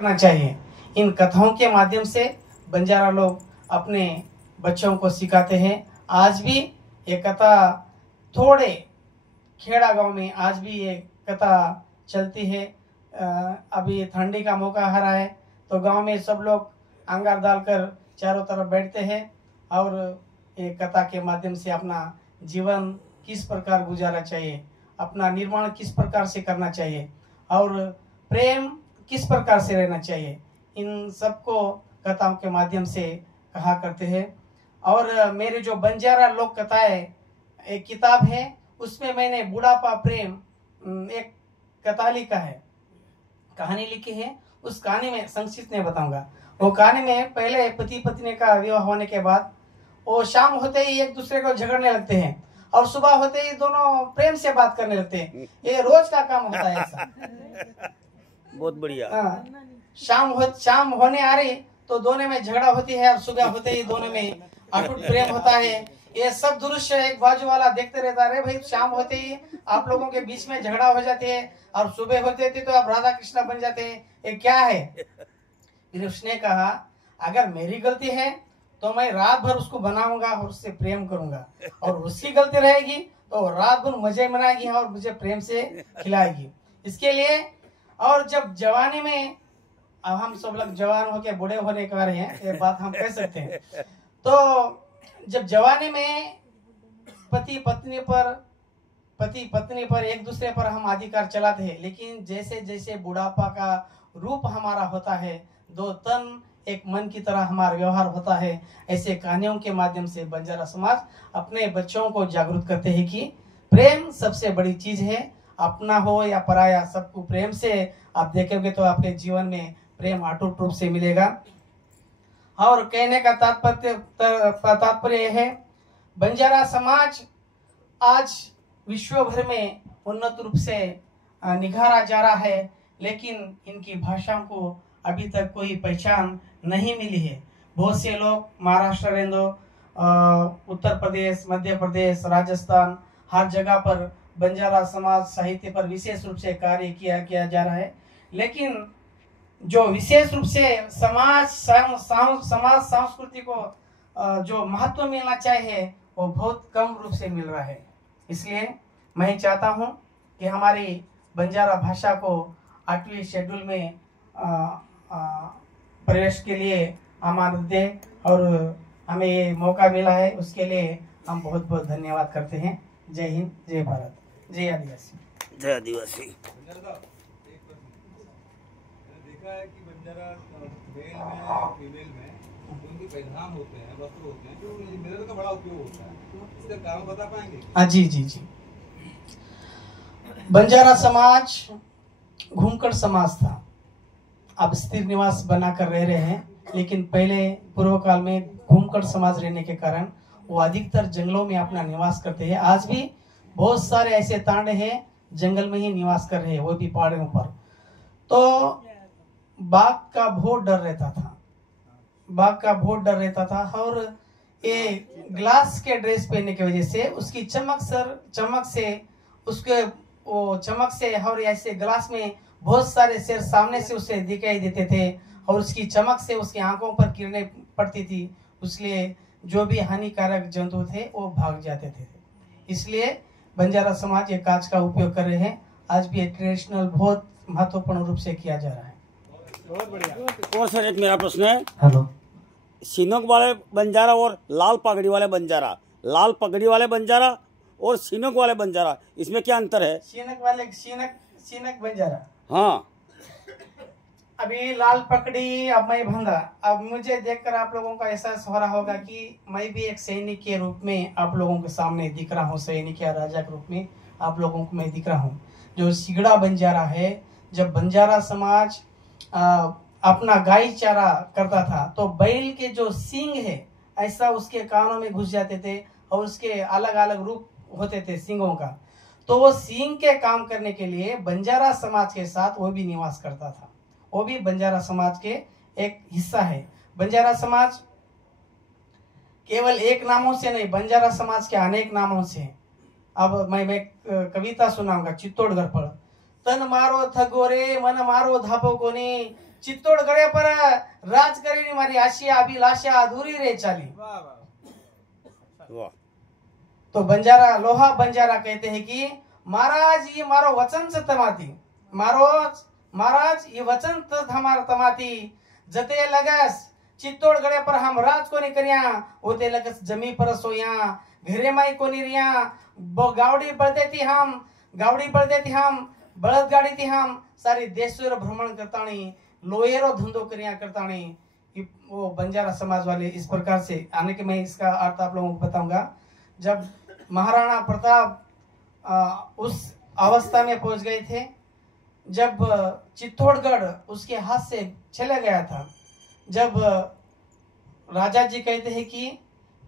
करना चाहिए। इन कथाओं के माध्यम से बंजारा लोग अपने बच्चों को सिखाते हैं। आज भी ये कथा थोड़े खेड़ा गांव में आज भी ये कथा चलती है। अभी ठंडी का मौका आ रहा है तो गांव में सब लोग अंगार डालकर चारों तरफ बैठते हैं और ये कथा के माध्यम से अपना जीवन किस प्रकार गुजारना चाहिए, अपना निर्माण किस प्रकार से करना चाहिए और प्रेम किस प्रकार से रहना चाहिए, इन सबको कथाओं के माध्यम से कहा करते हैं। और मेरे जो बंजारा लोक कथाएं एक किताब है, उसमें मैंने बुढ़ापा प्रेम एक कथा लिखा है, कहानी लिखी है। उस कहानी में संक्षिप्त में बताऊंगा। वो कहानी में पहले पति पत्नी का विवाह होने के बाद वो शाम होते ही एक दूसरे को झगड़ने लगते हैं और सुबह होते ही दोनों प्रेम से बात करने लगते हैं। ये रोज का काम होता है ऐसा। बहुत बढ़िया। शाम होने आ रही तो दोनों में झगड़ा होती है और सुबह होते ही दोनों में अटूट प्रेम होता है। ये सब दृश्य एक बाजू वाला देखते रहता है। भाई शाम होते ही आप लोगों के बीच में झगड़ा हो जाते हैं और सुबह होते थे तो आप राधा कृष्णा बन जाते हैं, ये क्या है? फिर उसने कहा अगर मेरी गलती है तो मैं रात भर उसको बनाऊंगा और उससे प्रेम करूंगा, और उसकी गलती रहेगी तो रात भर मजे मनाएगी और मुझे प्रेम से खिलाएगी। इसके लिए और जब जवानी में, अब हम सब लोग जवान होके बूढ़े होने का रहे हैं, ये बात हम कह सकते हैं। तो जब जवानी में पति पत्नी पर एक दूसरे पर हम अधिकार चलाते हैं, लेकिन जैसे जैसे बुढ़ापा का रूप हमारा होता है, दो तन एक मन की तरह हमारा व्यवहार होता है। ऐसे कहानियों के माध्यम से बंजारा समाज अपने बच्चों को जागरूक करते हैं कि प्रेम सबसे बड़ी चीज है। अपना हो या पराया, सबको प्रेम से आप देखेंगे तो आपके जीवन में प्रेम अटूट रूप से मिलेगा। और कहने का तात्पर्य है, बंजारा समाज आज विश्व भर में उन्नत रूप से निखारा जा रहा है, लेकिन इनकी भाषा को अभी तक कोई पहचान नहीं मिली है। बहुत से लोग महाराष्ट्र रेंदो, उत्तर प्रदेश, मध्य प्रदेश, राजस्थान, हर जगह पर बंजारा समाज साहित्य पर विशेष रूप से कार्य किया जा रहा है, लेकिन जो विशेष रूप से समाज संस्कृति को जो महत्व मिलना चाहिए वो बहुत कम रूप से मिल रहा है। इसलिए मैं चाहता हूं कि हमारी बंजारा भाषा को 8वीं शेड्यूल में प्रवेश के लिए आमंत्रित दे, और हमें ये मौका मिला है उसके लिए हम बहुत बहुत धन्यवाद करते हैं। जय हिंद, जय भारत, जय आदिवासी। जय आदिवासी। देखा है कि बंजारा मेल में और फीमेल में उनके पहनाम होते हैं, वस्त्र होते हैं, जो मिरर का बड़ा उपयोग होता है, इसका कारण बता पाएंगे? हाँ जी। बंजारा समाज घूमकर समाज था, अब स्थिर निवास बनाकर रह रहे हैं, लेकिन पहले पूर्व काल में घूमकर समाज रहने के कारण वो अधिकतर जंगलों में अपना निवास करते हैं। आज भी बहुत सारे ऐसे तांडे हैं जंगल में ही निवास कर रहे हैं, वो भी पहाड़ों पर। तो बाघ का बहुत डर रहता था और ये ग्लास के ड्रेस पहनने की वजह से उसकी चमक से और ऐसे ग्लास में बहुत सारे शेर सामने से उसे दिखाई देते थे और उसकी चमक से उसकी आंखों पर किरणें पड़ती थी, इसलिए जो भी हानिकारक जंतु थे वो भाग जाते थे। इसलिए बंजारा समाज ये कांच का उपयोग कर रहे हैं। आज भी ट्रेडिशनल बहुत महत्वपूर्ण रूप से किया जा रहा है। बहुत बढ़िया। और सर एक मेरा प्रश्न है, हेलो, सीनक वाले बंजारा और लाल पगड़ी वाले बंजारा, लाल पगड़ी वाले बंजारा और सीनक वाले बंजारा, इसमें क्या अंतर है? सीनक बंजारा, हाँ, अभी लाल पकड़ी, अब मैं भंगा। अब मुझे देखकर आप लोगों का एहसास हो रहा होगा कि मैं भी एक सैनिक के रूप में आप लोगों के सामने दिख रहा हूँ, सैनिक या राजा के रूप में आप लोगों को मैं दिख रहा हूँ। जो सिगड़ा बंजारा है, जब बंजारा समाज अपना गाय चारा करता था तो बैल के जो सींग है ऐसा उसके कानों में घुस जाते थे और उसके अलग अलग रूप होते थे सींगों का। तो वो सींग के काम करने के लिए बंजारा समाज के साथ वो भी निवास करता था। वो भी बंजारा समाज के एक हिस्सा है। बंजारा समाज केवल एक नामों से नहीं, बंजारा समाज के अनेक नामों से। अब मैं कविता सुनाऊंगा, चित्तौड़गढ़ पर। तन मारो थगोरे मन मारो धापो कोनी, चित्तौड़गढ़ पर राज करेनी मारी आशिया अभिलाषा अधूरी रह चाली। वाह। तो बंजारा लोहा बंजारा कहते हैं कि महाराज ये मारो वचन से तमाती, महाराज ये वचन हमारा तमाती, जते लगस चित्तौड़गढ़ पर हम राज को नहीं करिया, ओते लगस जमी पर सोया, घरे माई को नहीं रिया, गावड़ी बढ़ते थी हम, बलद गाड़ी थी हम, सारी देशों भ्रमण करतानी, लोहेरो धंधो करिया करतानी। वो बंजारा समाज वाले इस प्रकार से आने के, मैं इसका अर्थ आप लोगों को बताऊंगा। जब महाराणा प्रताप उस अवस्था में पहुंच गए थे, जब चित्तौड़गढ़ उसके हाथ से चला गया था, जब राजा जी कहते हैं कि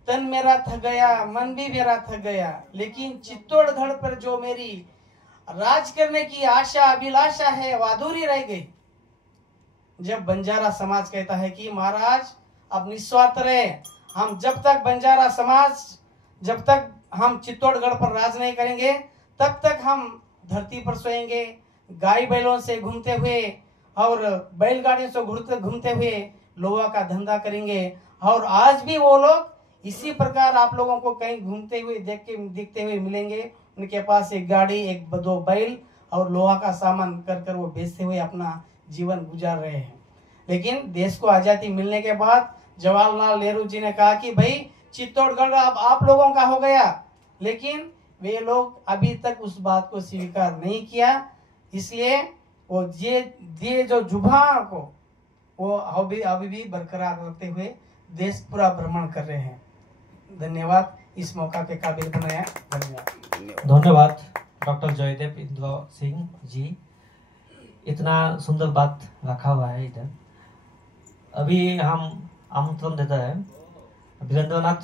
तन मेरा थक गया, मन भी मेरा थक गया, लेकिन चित्तौड़गढ़ पर जो मेरी राज करने की आशा अभिलाषा है वो अधूरी रह गई। जब बंजारा समाज कहता है कि महाराज अब निस्वार्थ रहे, हम जब तक बंजारा समाज, जब तक हम चित्तौड़गढ़ पर राज नहीं करेंगे तब तक हम धरती पर सोएंगे, गाय बैलों से घूमते हुए और बैलगाड़ियों से घूमते हुए लोहा का धंधा करेंगे। और आज भी वो लोग इसी प्रकार आप लोगों को कहीं घूमते हुए दिखते हुए मिलेंगे। उनके पास एक गाड़ी, एक दो बैल और लोहा का सामान कर वो बेचते हुए अपना जीवन गुजार रहे हैं। लेकिन देश को आजादी मिलने के बाद जवाहरलाल नेहरू जी ने कहा कि भाई चित्तौड़गढ़ अब आप लोगों का हो गया, लेकिन वे लोग अभी तक उस बात को स्वीकार नहीं किया। इसलिए वो ये जो जुबान को वो अभी भी बरकरार रखते हुए देश पूरा भ्रमण कर रहे हैं। धन्यवाद, इस मौका के काबिल बनाया। धन्यवाद डॉक्टर जयदेव इंद्र सिंह जी, इतना सुंदर बात रखा हुआ है इधर। अभी हम आमंत्रण देता है वीरेंद्रनाथ